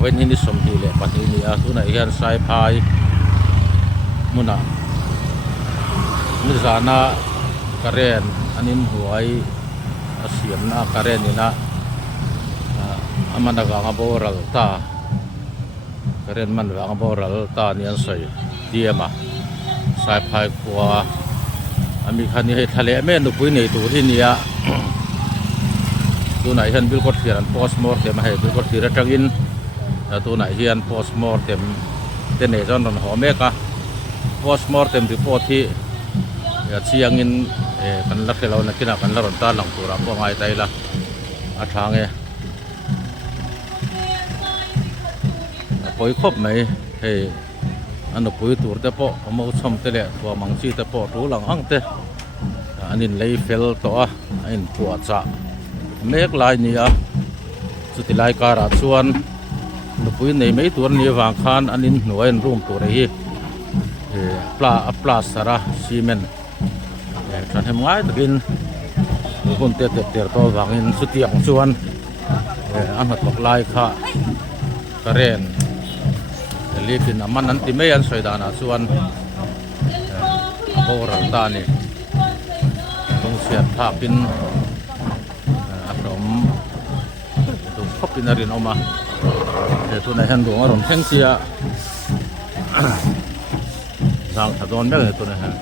ven hini som hi le pati ni a tu na hian sai phai muna ni zana karen anin huai asiam na karen ina amana ga boral ta karen man ga boral ta ni an sai diema sai phai kwa ami khani he thale me nu pui nei tu hi nia tu nai hian bil kot hian post mortem he bil kot hira tangin tu nai hian post mortem te nei zon ron ho me ka post mortem report hi ya chiang in kan la khelo na kina kan la ron ta lang tura ko ngai tai la a thange poi khop mai he an pui tur te po mo chom te le to mang chi te po tu lang hang te anin lei fel to a in puwa cha mek lai ni a chuti lai ka ra chuan nu pui nei mai tur ni wang khan anin nuain room tur hi pla sara cement than hem ngai takin kun te ter to wangin sutiang chuan an hat bak lai kha karen lipin aman an ti mai an soidana chuan boral ta ni tung siat thapin atom tu khopin arin oma tu na han dong aron theng chia sang thadon me tu na han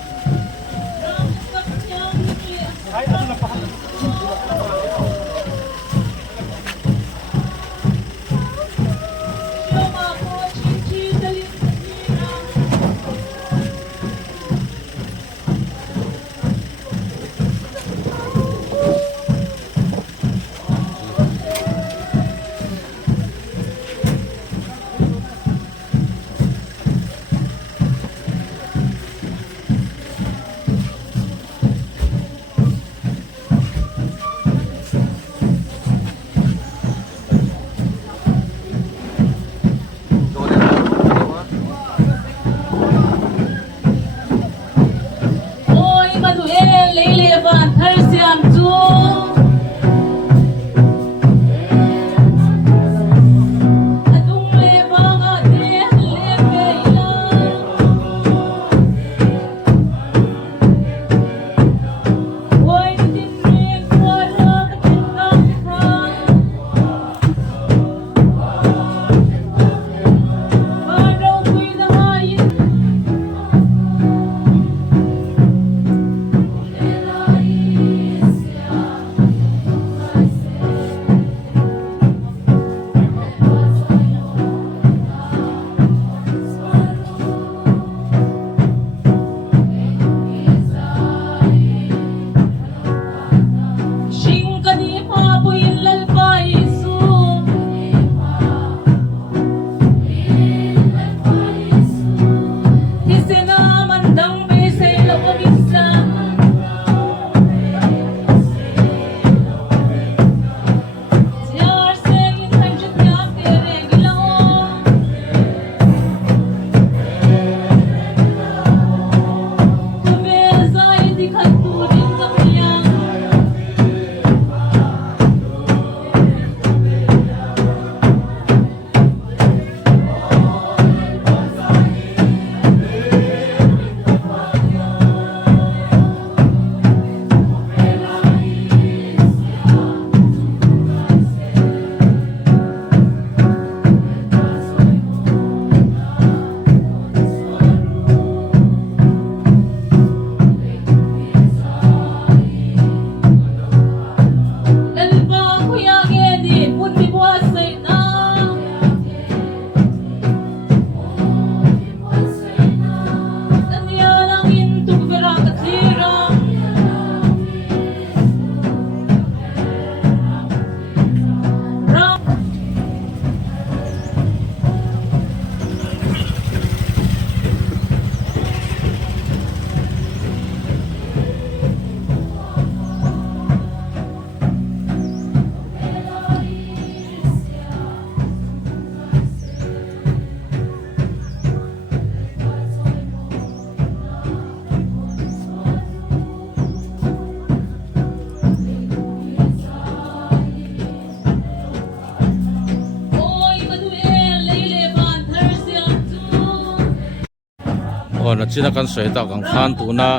na china kan sei ta kan khan tu na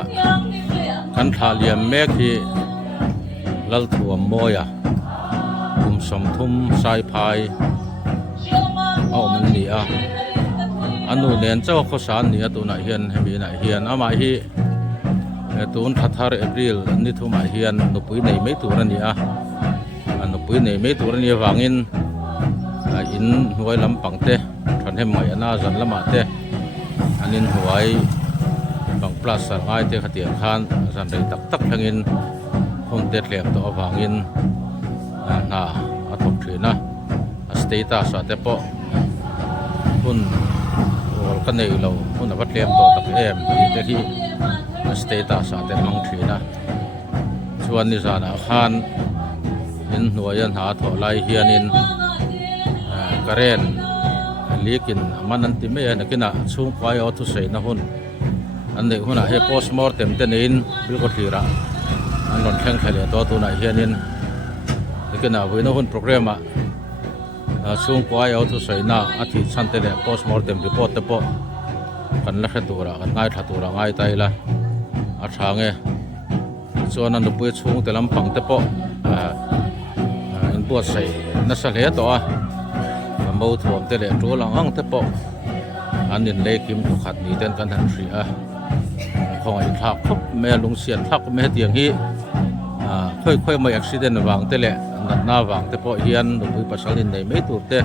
kan tha liam mek hi lal thuam moya kum som thum sai phai au man ni a anu nen chaw kho san ni atuna hian hemi na hian ama hi tun thathar april ni thuma hian nupui nei me tur ani a nupui nei me tur ani wangin in huai lampang te than hem mai ana zan lama te anin huai bang plus sar ngai te khatian khan zan rei tak tak thangin hon te tlem to awangin na athok thina status ate po hun ol kan nei lo hun avat tlem to tak em te hi status ate mang thina chuan ni zana khan in hnuaian ha tho lai hianin karen likin manan ti me na kina chung kwai o thu sei na hun an nei huna he postmortem te nein bil ko thira an lon thleng khale to tu na hianin kina hoina hun program a chung kwai o thu sei na athi chan te le postmortem report te po kan la khatura kan ngai thatura ngai taila a thange chuan an pui chung te lam pang te po in po sei na sa le to a mâu thuồng te le tro lang ang te po anin le kim thu khat ni ten kan han thri a khong ai thak khop me lung sian thak me tiang hi khoi khoi mai accident wang te le nat na wang te po hian nu pui pasalin nei me tur te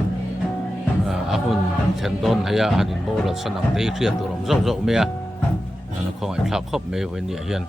a hun then don haya anin bo ro sanang te khriat turom zo zo me a khong ai thak khop me wen ni hian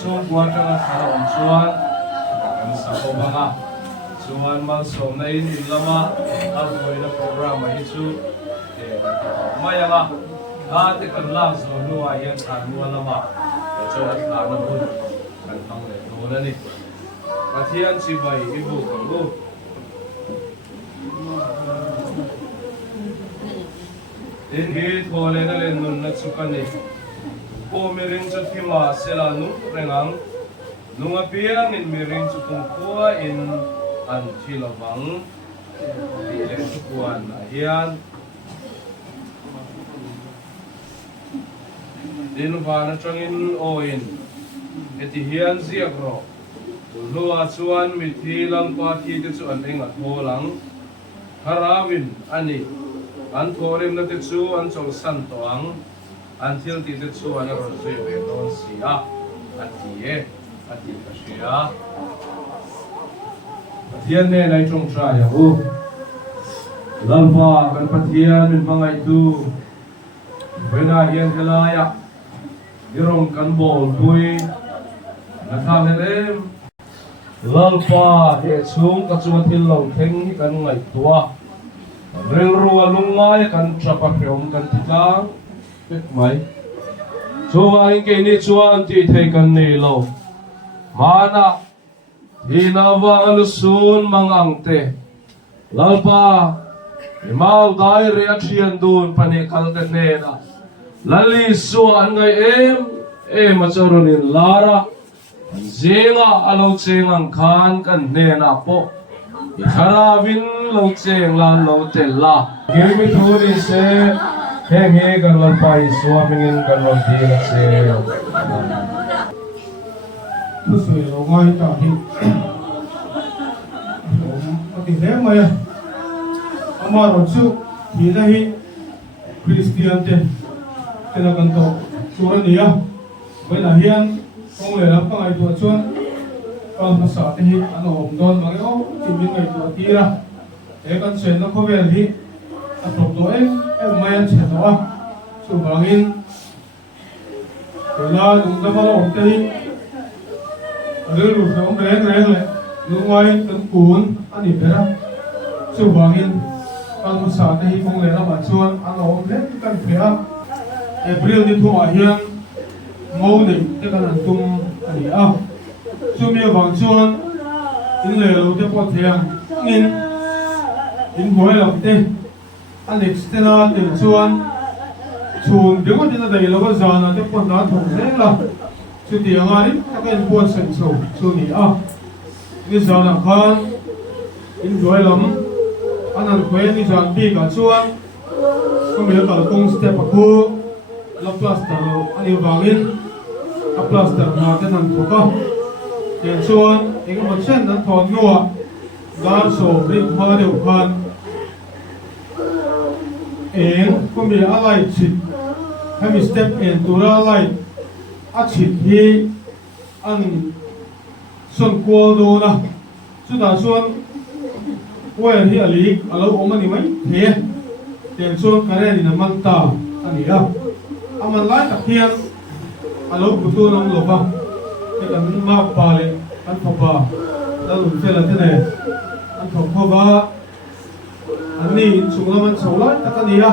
chung buat dengan salam chuan kan sakobanga chuan mal som na in lama aloi na program hi chu mayanga te kan lang so nu a yan kan nu lama chu a na bun kan thang le do na ni pathian chi bai ibu kan lu in hi thole na le nun na chu kan ni o miring chu thima sela nu rengang nunga piang in miring chu kungkua in an thilawang le chu kuan a hian din vana changin o in eti hian ziak ro lua chuan mi thilang pa thi te chu an enga tholang harawin ani an thorim na te chu an chol san toang until the two and don't see a ati ka siya Pathian ne nai trong tra ya u lalpa kan pathian min mangai tu vena hian helaya dirong kan bol tui na thang helem lalpa he chung ka chuan thil lo theng hi kan ngai tua rel ruwa lungai kan trapa hreom kan titang pek mai chuwa in ke ni chuan ti thei kan nei lo mana hinawa alusun mangangte lalpa imau dai re athian dun pane kalte nena lali su an ngai em acharunin lara zenga alo chengang khan kan nena po ikharawin lo cheng lan lo tella gemi thuri se henge kan lalpai suamingin kan lo dina se Pusui lo ngai ta hi ati le mai amaro chu hi na hi Christian te tena kan to surania bai na hian kong le lam pangai tu chuan kal phasa te hi an om don ma o ti min ngai tu tira e kan chen na ko vel hi a thok to em mai an chen to a chu bangin la dung da ma om te hi relu from reng le lungai kan kun ani bera chu bangin kal phasa te hi kong le lam a chuan an om le kan phia April ni thu a hian ngô này te kan an tum ani a chu mi wang chuan in le lo te po thiang in hoi lo te an extena te chuan chun de ko tin dai lo ba zana te po na thong reng la chu ti anga ni ta kan po sen so chu ni a ni zana khan in hoi lam an khoi ni zan bi ka chuan ko mi ka kong step a khu la plaster lo ani wangin a plaster na te nan thoka ke chuan eng ma chen nan thon nuwa dar so rik ma deu khan eng ko mi a lai chit hemi step en tura lai a chit hi an son ko do na chu da chuan wire hi ali alo omani mai the ke chuan karen in man ta ani a aman lai ta hian alo putu nong lo ba ke kan ma pa le an thoba la lu fe la tene an thoba an ni chung la man chola ta ka ni a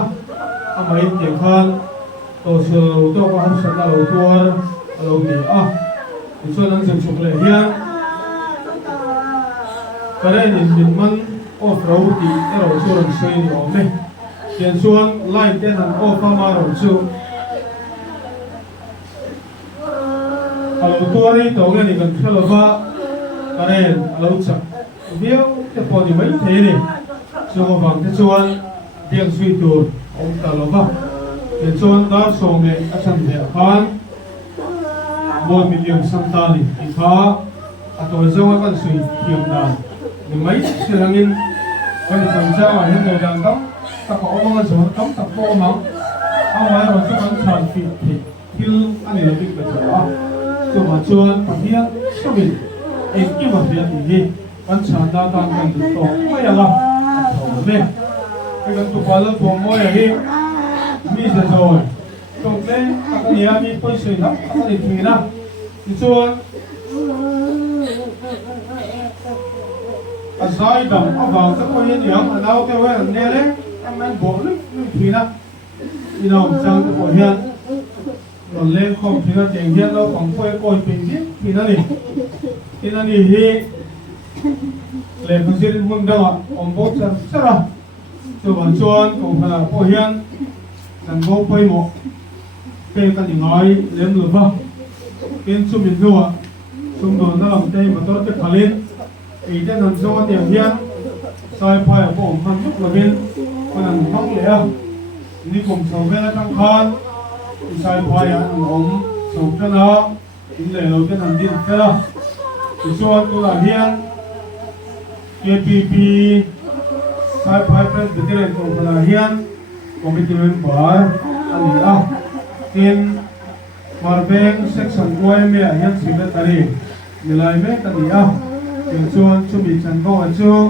amai ke khan to so to ko han sa lo tuar alo ni a chu nang jeng chuk le hian kare ni min man off road ti ero chu ran sei ni o me ken chuan line ten an off ma ro chu alo tuari to nge ni kan thelo ba karen alo cha biao te po ni mai the ni so bang te chuan biang sui tur om ta lo ba ke chuan da so me a chan de khan 1 million samtani ikha ato zonga kan sui thiam na ni mai sirangin kan san cha wa hen do dang tam ta ko oma zo tam ta ko ma awai ro chu kan chan fi thil ani lo tik ka cha chu ma chuan pathian samin ek ki ma fian ni kan chan da dan kan du to mai ala to me ke kan tu pala to mo ya hi mi se zoi to me ka ni ya mi poi sui na ka ni thi na chuan azai dam awang ta ko yin yang anau te we ne le man bo lu thi na ino chang ta ko hian còn lên không thì nó chẳng hiện đâu còn quay coi bình biết thì nó đi hi lên không sẽ đến mừng đâu ạ ông bố chân rất là từ bản chuan cũng phải là phổ hiền rằng bố quay một cái gì nói lên được không bên xung miền đâu ạ xung đột nó làm tay mà tôi cái khả lên ý tên làm cho tiền hiền sai phải ở bộ tham giúp là bên còn làm không lẽ đi cùng sầu bên là tăng khan sai phải ăn ốm sầu cho nó in lệ đầu tiên làm gì thế đó thì cho tôi là hiền KPP sai phải phải được cái này cũng là hiền commitment bar anh đi à in Marbeng section OM hiền secretary nilai me tadi à tiền chuan chu bị chân câu ở chu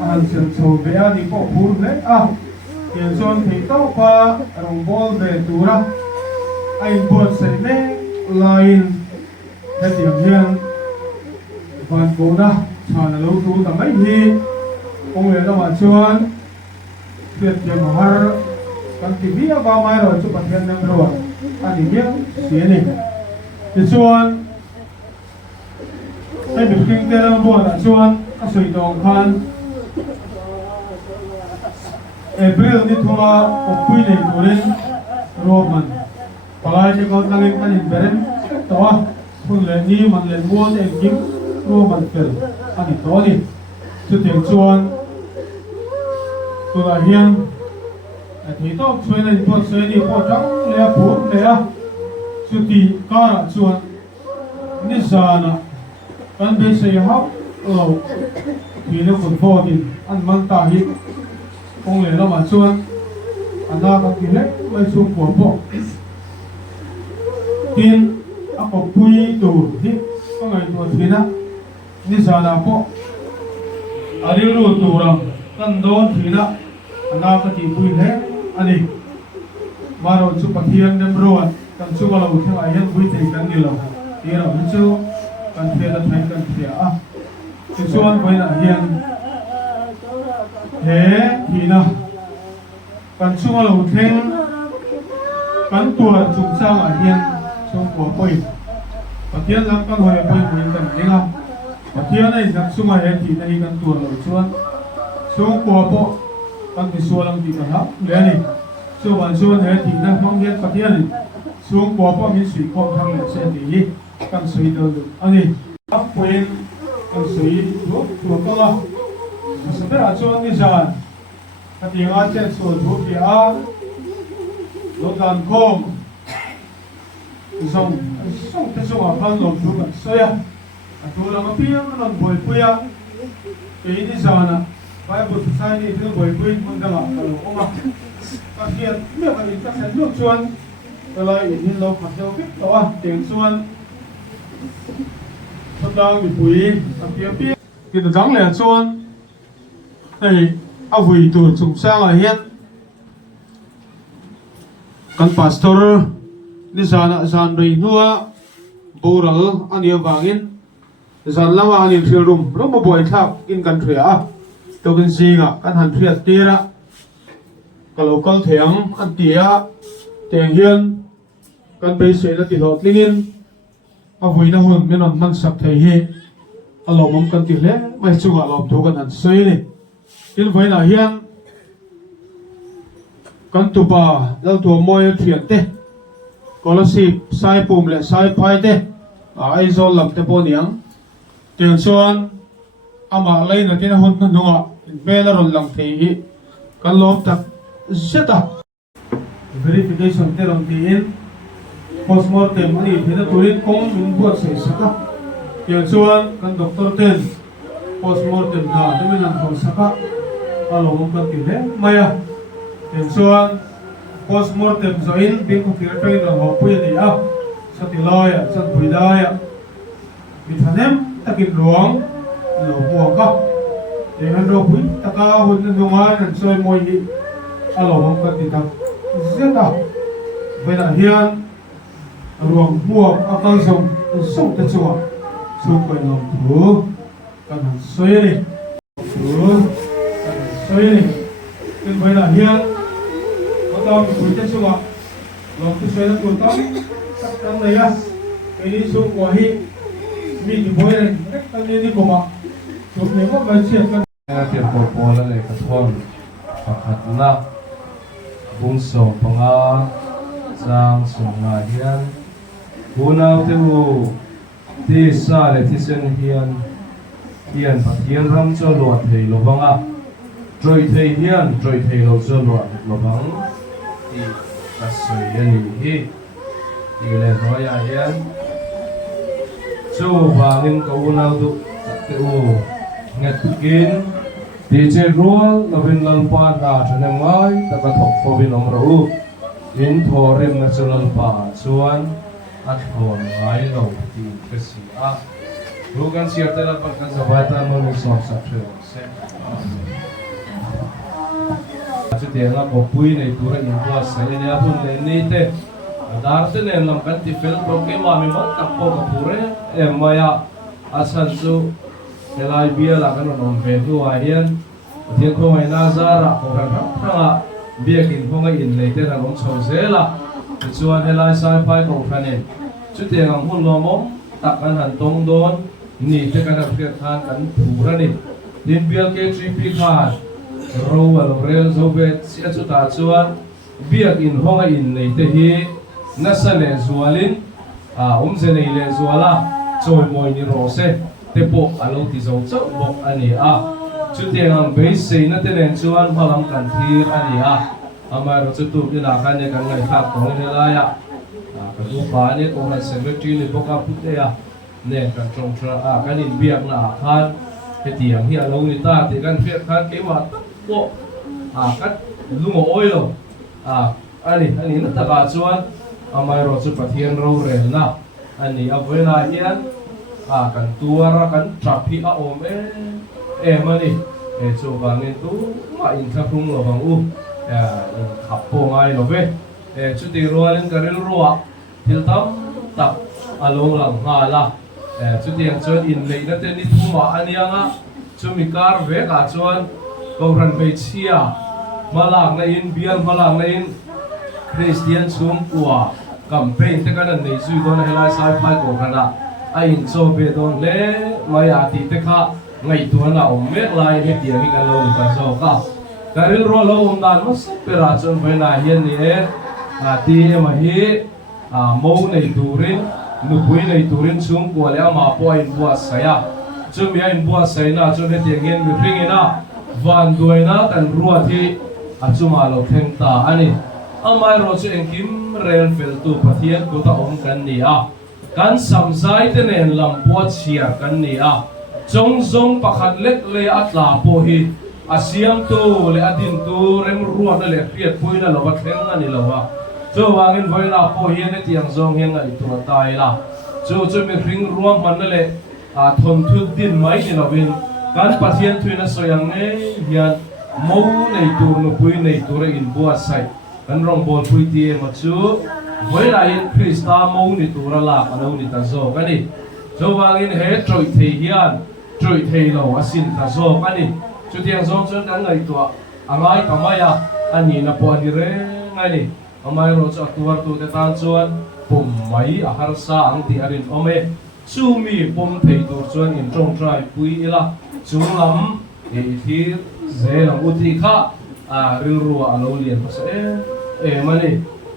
anh sẽ chầu bé đi bỏ phun đấy tiền chuan thì tao qua rồng bol về tủ ra anh buat xây mê line hết tiền hiền và cố đó chọn là lâu thu tầm mấy thì ông người ta mà chuan tuyệt tiền mà har kan TV ba mai rồi chu pathian nam rồi anh đi miếng xía này thì chuanให้เป็นเก่งแต่ละบัวละชวนสวยตองคันApril นี่ทัวปกปุยในตัวนี้รวมมันปลายจะก็ตั้งอีกมันเป็นตัวคนเล่นนี้มันเล่นบัวเองยิ่งรวมมันเป็นอันนี้ตัวนี้สุดที่ชวนตัวเฮียนที่ต้องช่วยในตัวช่วยนี่พอจังเลยพูดเลยสุดที่การชวนนิสานะกันเป็นเสียหักเราที่เราคนพ่อที่อันมันตาหิคงเลยเรามาชวนอันนั้นก็ที่เล็กไม่ชวนหัวพ่อที่อักปุยดูที่ก็ไงตัวที่นะนิสานาพ่ออันนี้รู้ตัวเรากันโดนที่นะอันนั้นก็ที่ปุยเล็กอันนี้มาเราชุบปะเทียนเดิมรัวกันชุบเราที่ไอ้ยังปุยใจกันนี่เราที่เราชุบกันเทียนละไทยกันเทียที่ชวนไปน่ะเฮียนเฮ้ทีนะกันช่วงเราเท่งกันตัวจุกสร้างเฮียนช่วงหัวไปประเทศหลังกันหัวไปเหมือนกันเองประเทศไหนสักช่วงเฮียนที่ไหนกันตัวเราชวนช่วงหัวไปกันที่ชวนเราที่กันครับเรื่องนี้ช่วงวันชวนเฮียนที่นั่งฟังเฮียนประเทศนี้ช่วงหัวไปมีสีคมทางเหนือเส้นนี้กันสวยเดินอันนี้อัพเป็นกันสวยถูกต้องละสมัยอาจารย์นิสานถ้าที่งานเจ็ดส่วนถูกที่รถดันโค้งส่งที่ส่งพันลมถูกกันสวยตัวเราก็เพียงนั่นบ่อยปุยปีนิสานะไปบุตรชายนี่ถึงบ่อยปุยมันตลอดตลอดออกมาตะเกียบเมื่อกันอีกสักเส้นลูกชวนก็เลยอินเราขัดเจ้าพิษตัวเตียงชวนทดลองมีปุ๋ยตะเกียบพี่กินจังเลยชวนไอ้เอาปุ๋ยตัวส่งสร้างอะไรเห็นกันพาสตอร์นิสานสานไปนัวบูรัลอันนี้วางอินสานละว่าอันนี้เชื่อรุมเราไม่บ่อยทักกินกันเถียตัวกินซีงกันหันเทียเตี้ยกันเรากันเถียงอันเตี้ยเตียงเฮียนกันไปเสียแล้วติดหลอดลิงินเอาไว้นะหุ่นไม่นอนมันสักเทียเอาหลอมมันกันติดเละไม่ช่วยหลอมตัวกันหันสวยนี่กินไว้นะเฮียนกันตัวป่าแล้วตัวมวยเถียนเต้ก็ละสิสายปุ่มและสายไฟเต้ไอ้โซลำเตปเนียงเตียงส่วนอามาเลยนะที่นะหุ่นนั่นหัวเบลล์รอนหลังเทียกันล้อมตักเสร็จverification เตลงที่อิน postmortem อันนี้ที่นั่นตัวนี้คงมีบวชเสียสักอย่างส่วนกันด็อกเตอร์เต้น postmortem ท่าที่ไม่นานเขาสักอารมณ์กันติดเลยไม่อย่างส่วน postmortem ส่วนเป็นคนที่เราเป็นเราพูดดีสติลอยสันปุยได้มีท่านเอ็มตะกินหลวงหลวงหัวก็เดี๋ยวเราพูดตะก้าหุ่นนั่งนั่นซอยมวยอารมณ์กันติดเสียดายเวลาเฮียนรวมหัวอาการส่งแต่ชัวส่งไปลงถูกันสวยเลยถูกันสวยเลยเป็นเวลาเฮียนเขาต้องคุยแต่ชัวลงที่สวยแล้วตัวต้องสักครั้งเลยไอ้นี่ส่งกว่าฮีมีกี่บ่อยเลยตอนนี้นี่ก็มาส่งเลยว่ามันเสียกันเทียบโปรแล้วเลยกระท้อนขัดนะบุ้งส่งพังอาสร้างส่งมาเฮียนหูนาวเทวูที่ซาเลที่เซนเฮียนปัทเฮียนรำจลวดเฮโลบังอ่ะจอยเฮียนจอยเฮโลจลวดโลบังที่กัสเฮียนนี่ที่เลนอยเฮียนจู่บางอินกับหูนาวตุเทวูเง็ดกินดีเจรัวเราเป็นลัลปานอาชนะง่ายแต่ก็ถกฟอบินอมรูอินทอริมนัชลัลปาส่วนอัดหัวง่ายเราที่กษี Rugan siya tela pagkasabatan mo ng sosok siya. At siya nga po puwi na itura impuas sa niya po nenite. Darte na lang kan tifel pro kay mami mo takpo kapure maya asan su kelai bia la kan on vedu ahian dia ko may nazara ko nga biakin ko ngay in later na rom sosela suan helai sai pai ko kanen chu te ang hun lo mo takkan han tong don ni te kan apre khan kan pura ni din bial ke tripi khan ro wal rel zobet si chu ta chuan biak in ho ngay in nei te hi nasale zualin umse nei le zuala choi moi ni rose te po alo ti zo chau bok ani chu te ang base sei na te len chuan phalam kan thir ani amai ro chu tu ki na kan ne kan ngai thak ko ni la ya ka du pa ne ko han cemetery ni boka putte ne kan trong tra kan in biak na khan he tiang hi alo ni ta te kan phe khan ke wa po kat lungo oilo ani na ta ka chuan amai ro chu pathian ro rel na ani avela hian kan tuara kan trapi om mani chu bangin tu ma in thakung lo bang u khappo ngai lo ve chu ti roalin karil ruwa til tam tak along lang ngala chu ti ang chuan in lei na te ni thuma anianga chu mi kar ve ka chuan ko ran be chia malang na in bial malang na in Christian sum kwa campaign te kan nei zui don helai sai phai ko kana in so be don le mai ati te kha ngai tu na mek lai he tiang hi kan lo ni ta so ka karil ro lo dan mas pera chon vai na hian ni ti ma hi mo nei turin nu pui nei turin chung ko le ma po in bua saya chu mi in bua sai na chu he tiang gen mi ring ina van duina kan ruwa thi chu ma lo theng ta ani amai ro chu engkim rel fel tu pathian ko ta kan ni kan samzai te nen lam po chia kan ni zong zong pakhat lek le atla po hi asiam tu le adin tu rem ruwa na le piat pui na lo wa thleng ani lo wa chu wangin voila po hi ne tiang zong hian ai tu tai la chu mi ring ruam man le thon thu din mai ni lovin kan pathian thuina soyang ne hian mo nei tur no pui nei tur in bua sai kan rong bol pui ti ma chu voila in krista mo ni tur la alo ni ta zo kani chu wangin he troi thei hian troi thei lo asin ta zo kani chu tiang zong chon kan ngai to angai kamaya ani na po ani re ngai ni amai ro chu tuar tu te tan chuan pum mai a har sa ang ti arin ome chu mi pum thei tur chuan in tong trai pui ila chu lam e thir ze la uti kha ril ruwa alo lian pa sa mani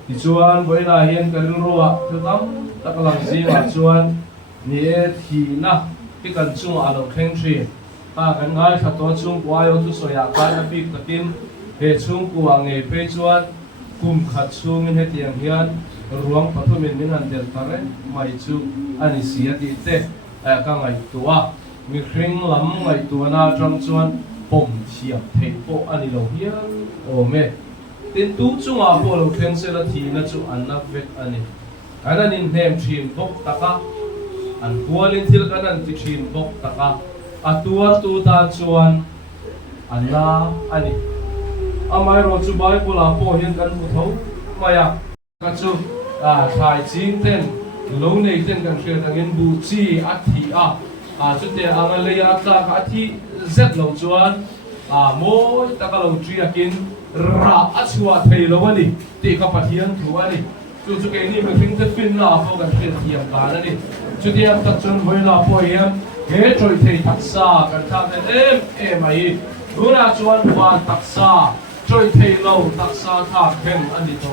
ti chuan boina hian ka ril ruwa tu tam takalang zinga chuan ni thi na ki kan chung alo thleng thri kan ngai kha to chung kwayo tu soya ka na bik takin he chung kuwa nge pe chuan kum khat chung he tiang hian ruang pathumin min han del tare mai chu ani sia ti te ka ngai tuwa mi hring lam ngai tuana tram chuan pom thiam thei po ani lo hian o me tin tu chunga po lo thleng se la thi na chu an na vet ani kanan in hem thim bok taka an kualin thil kanan ti thim bok taka atuar tu ta chuan anna ani amai ro chu bai pula po hian kan mu tho maya ka chu thai ching ten lo nei ten kan khel angin bu chi athi chu te anga le ya ta ka athi zet lo chuan mo taka lo tri akin ra achua thei lo ani ti ka pathian thu ani chu ke ni me thing te fin na fo kan khel thiam ka ani chu te am tak chon voi la po hian he troi thei taksa kan tha em ai runa chuan wan taksa troi thei lo taksa tha khem ani to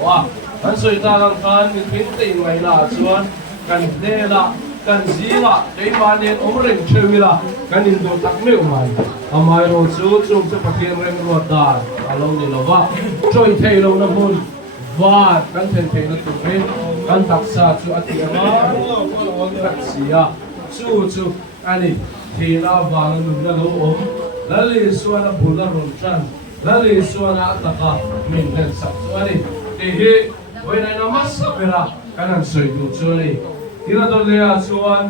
kan soi ta lang kan mi thing te mai la chuan kan de la kan zinga dei ma ne omreng chewila kan in do tak meu mai amai ro chu chung chu pathian rem ro da alo ni lova troi thei lo na mun wa kan then thei na tu re kan taksa chu ati ama kat sia chu ani thina wang nu na lo om lali suana bula ron chan lali suana taka min den sak ani te he wena na mas pera kanan soi tu chu ni tira do le a chuan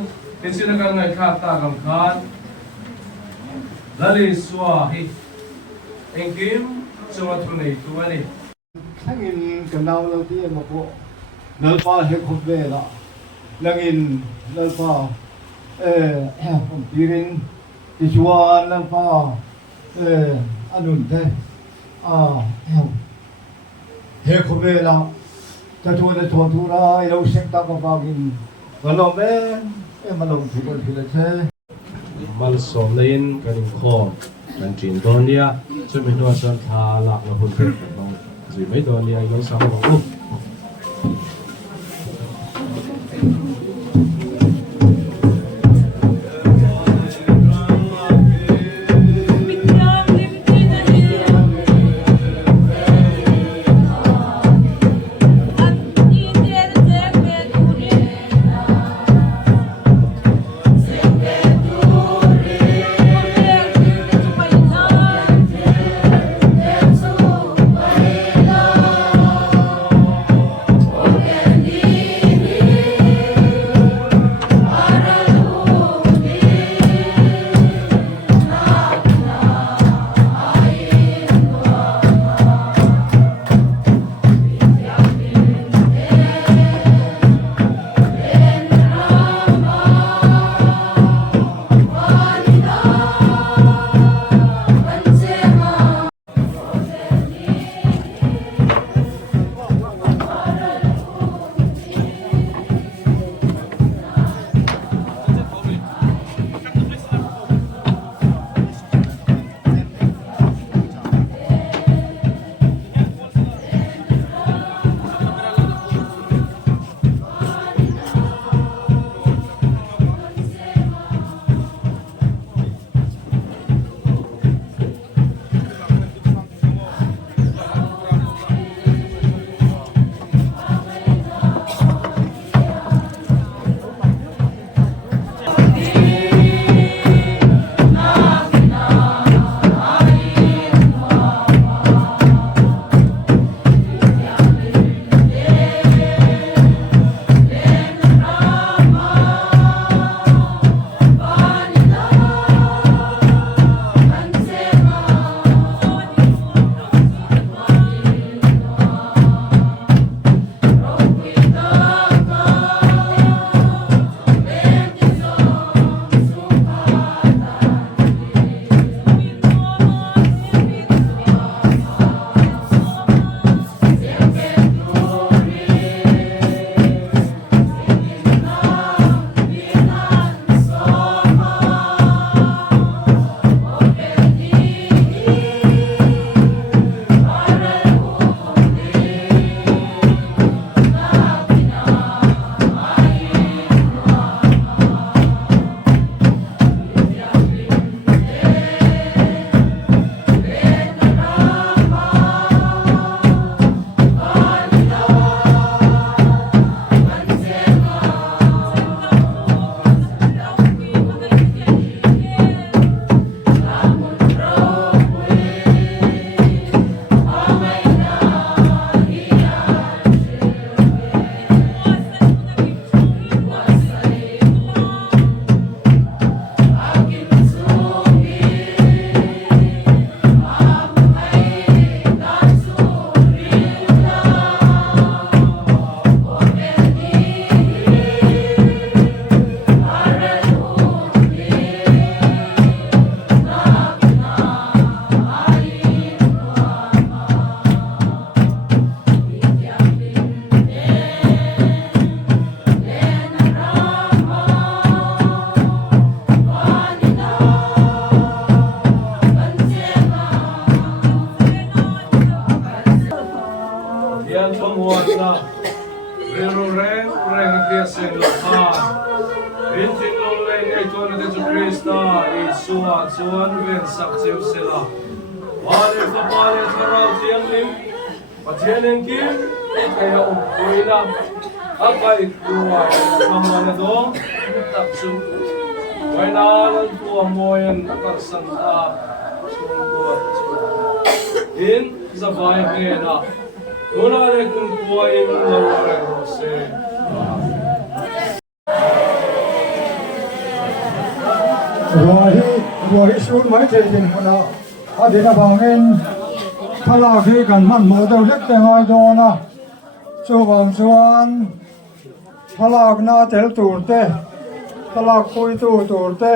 sinagang ngay katakang kan lali swahi engkim sumatunay tuwani Hangin kenal lagi yang aku nalpa hekop bela, langin nalpa piring disuan nalpa anun teh hekop bela, jatuh dari tuan ilau seng tak kapagin, kalau malong tukar kita teh. mal som lain kaning khom kan chin don dia chumi do san tha lak la hun pet bang zui mai don dia lo sang bang u Chuan ven sak chiu sila wale fa pale tharau tiang lim pathianen kim kaya upoina akai kuwa mamana do taksu wainalan tua moyen akarsanta sungguh in zavai hena unare kun kuwa in 我。รัวที่สูดไว้เจ็ดเป็นคนละอาทิตย์ละบางเงินถ้าเราคือกันมันหมดเดียวเล็กแต่น้อยโดนะช่วงส่วนถ้าเราหน้าเจลตูดเต้ถ้าเราคุยตูดเต้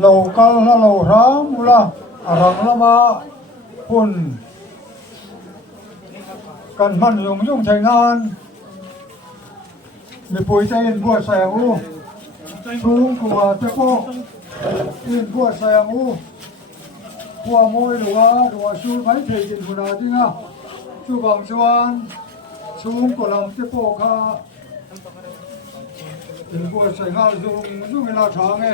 เราก็เราร้องมุละรังละมาพุ่นกันมันยุ่งใช้งานในปุ๋ยใจเย็นบัวแสงอู้ชูงกว่าเจ้าพ่อเย็นบัวแสงอู้บัวมวยหรือว่าชูไม้เทจินคุณอาจริงอ่ะชูบางส่วนชูงกว่าลำเจ้าพ่อค่ะเย็นบัวแสงงานยุ่งเวลาช้างไง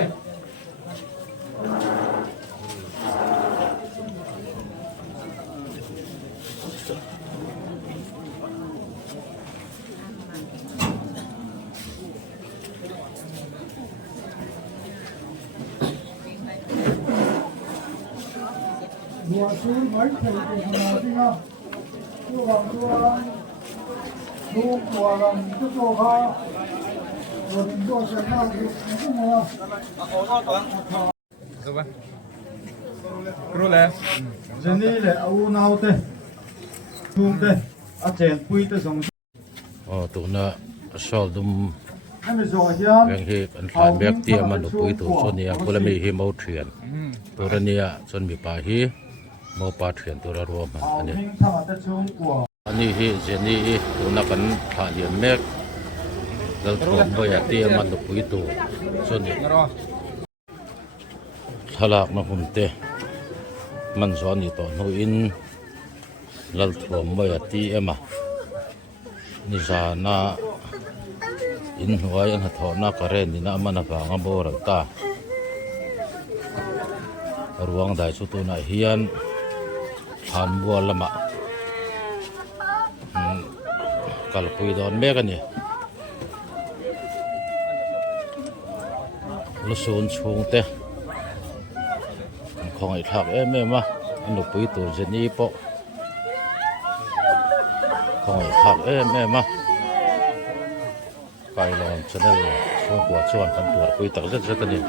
บัวชูไม้เทจินคุณอาจริงอ่ะชูบางส่วนชูงกว่าลำเจ้าพ่อค่ะบัวแสงงานยุ่งอ่ะรู้แล้ว เจนี่แหละเอาหนาวเต้ทุ่มเต้อาเจนปุยเต้สอง อ๋อตัวน่ะชอบดุม ให้ไม่สอยยัน แรงที่อันผ่านแบบเตี้ยมันปุ๋ยตัวส่วนนี้ก็เลยมีหิมเอาเถื่อนตัวนี้ส่วนมีปลาหีมาปลาเถื่อนตัวละรวม เอา อันนี้ พิงทำแต่ชุ่มกว่า อันนี้ที่เจนี่ตัวนักกันผ่านเดือนแม็กแล้วถ่วงบ่อยเตี้ยมันปุ๋ยตัวส่วนนี้ทลากมาหุ่นเตะมันสอนนี่ต่อโนอินแล้วถ่วงบ่อยเตี้ยมานิสานาอินหัวยันถอนักเรนนี่นะมันฟังบ่รักตารวงได้สุตุนาเฮียนผ่านบัวละมะกัลปุยดอนเมกันนี่ลุสูนชงเตะของไอ้ทักแม่มาอันดุปุยตัวเจนี่ปะของไอ้ทักแม่มาไกลลองชนะเลยช่วงกว่าชวนกันตรวจปุยตักเส้นๆนี่